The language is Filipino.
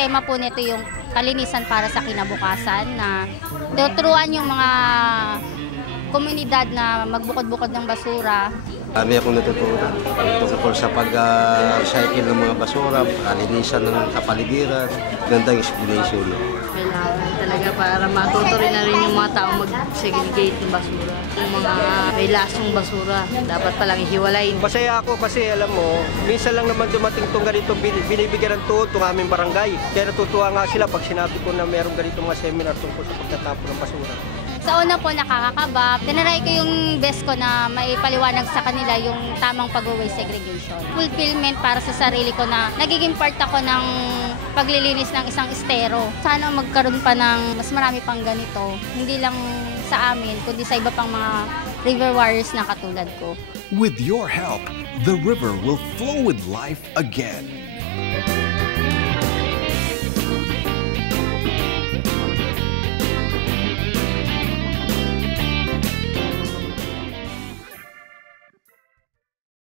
tema po nito yung kalinisan para sa kinabukasan, na tuturuan yung mga komunidad na magbukod-bukod ng basura. Dami akong natutunan tungkol sa pag-recycle ng mga basura, kalinisan ng kapaligiran, gandang explanation. Kailangan talaga para matuto rin na rin yung mga tao mag-segregate ng basura. Yung mga may lasong basura, dapat palang ihiwalay. Masaya ako kasi alam mo, minsan lang naman dumating itong ganito, binibigyan ng tuod itong aming barangay. Kaya natutuwa nga sila pag sinabi ko na mayroong ganito mga seminar tungkol sa pagtatapon ng basura. Sa una po nakakakaba, tinaray ko yung best ko na maipaliwanag sa kanila yung tamang pag-waste segregation. Fulfillment para sa sarili ko na nagiging part ako ng paglilinis ng isang estero. Sana magkaroon pa ng mas marami pang ganito, hindi lang sa amin, kundi sa iba pang mga river warriors na katulad ko. With your help, the river will flow with life again.